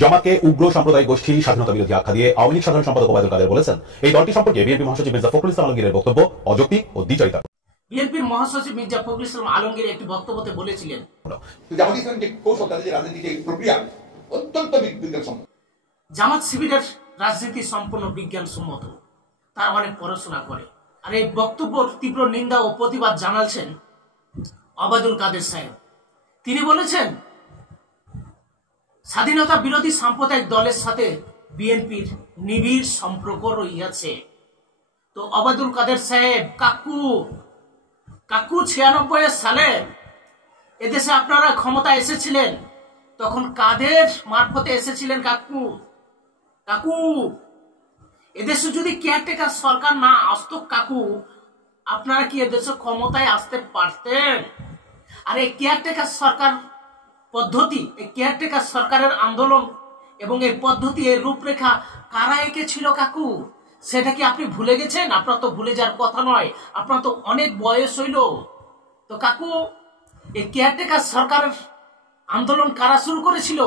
জামাতকে উগ্র সাম্প্রদায়িক গোষ্ঠী স্বাধীনতা বিরোধী আখ্যা দিয়ে আওয়ামী লীগ সাধারণ সম্পাদক ওবায়দুল কাদের বলেছেন, এই দলটি সম্পর্কে বিএনপি মহাসচিব মির্জা ফখরুল ইসলাম আলমগীরের বক্তব্য অযৌক্তিক ও দ্বিচারিতা। বিএনপির মহাসচিব মির্জা ফখরুল ইসলাম আলমগীর একটি বক্তব্যতে বলেছিলেন, জামাত ইসলাম যে কৌশল, তাদের যে রাজনীতির প্রক্রিয়া অত্যন্ত বিজ্ঞানসম্মত। জামাত শিবিরের রাজনীতি সম্পূর্ণ বিজ্ঞানসম্মত, তারা অনেক পড়াশোনা করে। আর এই বক্তব্যের তীব্র নিন্দা ও প্রতিবাদ জানাচ্ছেন ওবায়দুল কাদের সাহেব। তিনি বলেছেন, স্বাধীনতা বিরোধী সাম্প্রদায়িক দলের সাথে বিএনপির নিবিড় সম্পর্ক রয়েছে। তো ওবায়দুল কাদের সাহেব, কাকু 96 সালে এদেশে আপনারা ক্ষমতা এসেছিলেন, তখন কাদের মারফতে এসেছিলেন? কাকু এদেশে যদি কেয়ারটেকার সরকার না আসতো কাকু, আপনারা কি এদেশে ক্ষমতায় আসতে পারতেন? আর এই কেয়ারটেকার সরকার পদ্ধতি, এই কেয়ারটেকার সরকারের আন্দোলন এবং এই পদ্ধতি, এই রূপরেখা কারা এঁকেছিল কাকু? সেটা কি আপনি ভুলে গেছেন? আপনার তো ভুলে যাওয়ার কথা নয়, আপনার তো অনেক বয়স হইল। তো কাকু, এই কেয়ারটেকার সরকারের আন্দোলন কারা শুরু করেছিল?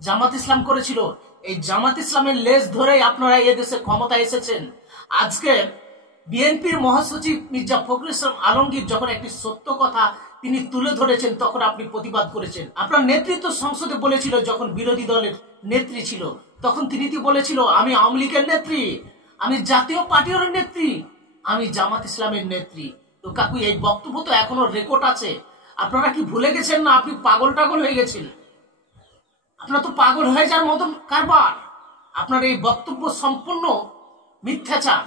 জামাত ইসলাম করেছিল। এই জামাত ইসলামের লেজ ধরেই আপনারা এদেশে ক্ষমতা এসেছেন। আজকে বিএনপির মহাসচিব মির্জা ফখরুল ইসলাম আলমগীর যখন একটি সত্য কথা তিনি তুলে ধরেছেন, তখন আপনি প্রতিবাদ করেছেন। আপনার নেতৃত্ব সংসদে বলেছিল, যখন বিরোধী দলের নেত্রী ছিল, তখন তিনি বলেছিল, আমি আওয়ামী লীগের নেত্রী, আমি জাতীয় পার্টির নেত্রী, আমি জামাত ইসলামের নেত্রী। তো কাকু, এই বক্তব্য তো এখনো রেকর্ড আছে। আপনারা কি ভুলে গেছেন? না আপনি পাগল হয়ে গেছেন? আপনার তো পাগল হয়ে যাওয়ার মতন কারবার। আপনার এই বক্তব্য সম্পূর্ণ মিথ্যাচার।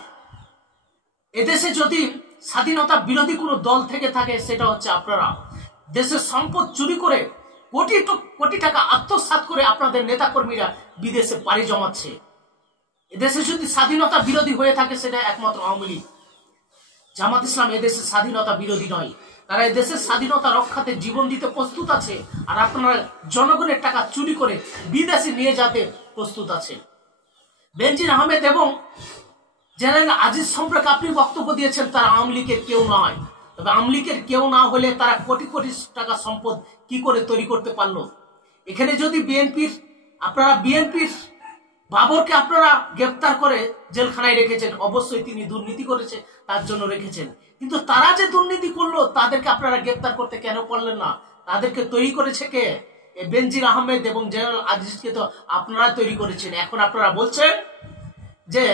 এদেশে যদি স্বাধীনতা বিরোধী কোনো দল থেকে থাকে, সেটা হচ্ছে আপনারা। দেশের সম্পদ চুরি করে কোটি টাকা আত্মসাৎ করে আপনাদের নেতাকর্মীরা বিদেশে পাড়ি জমাচ্ছে। এদেশে যদি স্বাধীনতা বিরোধী হয়ে থাকে, সেটা একমাত্র আওয়ামী লীগ। জামাত ইসলাম এদেশে স্বাধীনতা বিরোধী নয়, তারা এদেশের স্বাধীনতা রক্ষাতে জীবন দিতে প্রস্তুত আছে। আর আপনারা জনগণের টাকা চুরি করে বিদেশে নিয়ে যেতে প্রস্তুত আছে। বেনজির আহমেদ এবং জেনারেল আজিজ সম্পর্কে আপনি বক্তব্য দিয়েছেন, তারা আওয়ামী লীগের কেউ নয়। তবে আওয়ামী লীগের কেউ না হলে তারা কোটি টাকা সম্পদ কি করে তৈরি করতে পারলো? এখানে যদি বিএনপির বাবরকে আপনারা গ্রেপ্তার করে জেলখানায় রেখেছেন, অবশ্যই তিনি দুর্নীতি করেছে, তার জন্য রেখেছেন। কিন্তু তারা যে দুর্নীতি করলো, তাদেরকে আপনারা গ্রেপ্তার করতে কেন পারলেন না? তাদেরকে তৈরি করেছে কে? বেনজির আহমেদ এবং জেনারেল আজিজকে তো আপনারা তৈরি করেছেন। এখন আপনারা বলছেন যে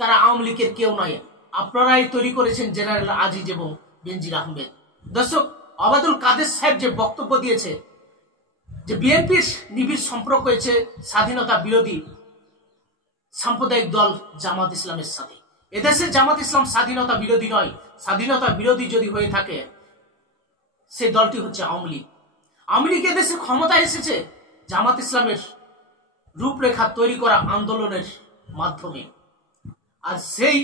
তারা আওয়ামী লীগের কেউ নয়, আপনারাই তৈরি করেছেন জেনারেল আজিজ এবং বেনজির আহমেদ। দর্শক, ওবায়দুল কাদের সাহেব যে বক্তব্য দিয়েছে যে বিএনপির নিবিড় সম্পর্ক হয়েছে স্বাধীনতা বিরোধী সাম্প্রদায়িক দল জামাত ইসলামের সাথে। এদেশের জামাত ইসলাম স্বাধীনতা বিরোধী নয়। স্বাধীনতা বিরোধী যদি হয়ে থাকে, সেই দলটি হচ্ছে আওয়ামী লীগ। আওয়ামী লীগ এদেশে ক্ষমতায় এসেছে জামাত ইসলামের রূপরেখা তৈরি করা আন্দোলনের মাধ্যমে। আর সেই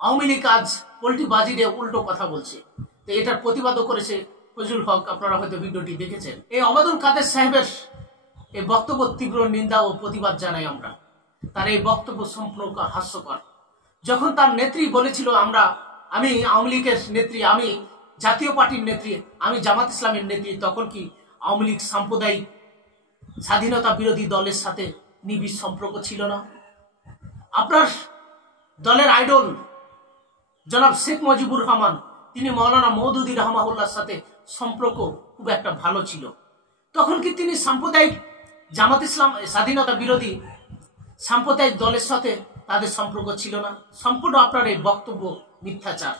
আওয়ামী লীগ আজ পোল্টি বাজি দিয়ে উল্টো কথা বলছে। তো এটার প্রতিবাদও করেছে ফজলুল হক, আপনারা হয়তো ভিডিওটি দেখেছেন। এই ওবায়দুল কাদের সাহেবের এই বক্তব্য তীব্র নিন্দা ও প্রতিবাদ জানাই আমরা। তার এই বক্তব্য সম্পূর্ণ হাস্যকর। যখন তার নেত্রী বলেছিল, আমি আওয়ামী লীগের নেত্রী, আমি জাতীয় পার্টির নেত্রী, আমি জামাত ইসলামের নেত্রী, তখন কি আওয়ামী লীগ সাম্প্রদায়িক স্বাধীনতা বিরোধী দলের সাথে নিবিড় সম্পর্ক ছিল না? আপনার দলের আইডল জনাব শেখ মুজিবুর রহমান, তিনি মৌলানা মওদুদী রহমাহুল্লাহর সাথে সম্পর্ক খুব একটা ভালো ছিল। তখন কি তিনি সাম্প্রদায়িক জামাত ইসলাম স্বাধীনতা বিরোধী সাম্প্রদায়িক দলের সাথে তাদের সম্পর্ক ছিল না? সম্পূর্ণ আপনার এই বক্তব্য মিথ্যাচার।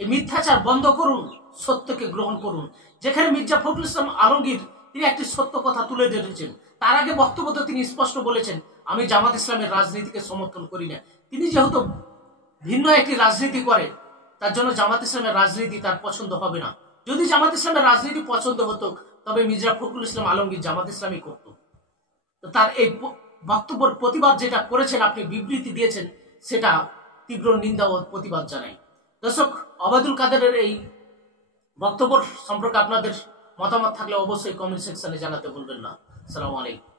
এই মিথ্যাচার বন্ধ করুন, সত্যকে গ্রহণ করুন। যেখানে মির্জা ফখরুল ইসলাম আলমগীর তিনি একটি সত্য কথা তুলে ধরেছেন, তার আগে বক্তব্য তো তিনি স্পষ্ট বলেছেন, আমি জামাত ইসলামের রাজনীতিকে সমর্থন করি না। তিনি যেহেতু ভিন্ন একটি রাজনীতি করে, তার জন্য জামাত ইসলামের রাজনীতি তার পছন্দ হবে না। যদি জামাত ইসলামের রাজনীতি পছন্দ হতো, তবে মির্জা ফখরুল ইসলাম আলমগীর জামাত ইসলামই করত। তো তার এই বক্তব্যের প্রতিবাদ যেটা করেছেন, আপনি বিবৃতি দিয়েছেন, সেটা তীব্র নিন্দা ও প্রতিবাদ জানাই। দর্শক, ওবায়দুল কাদেরের এই বক্তব্য সম্পর্কে আপনাদের মতামত থাকলে অবশ্যই কমেন্ট সেকশনে জানাতে ভুলবেন না। আসসালামু আলাইকুম।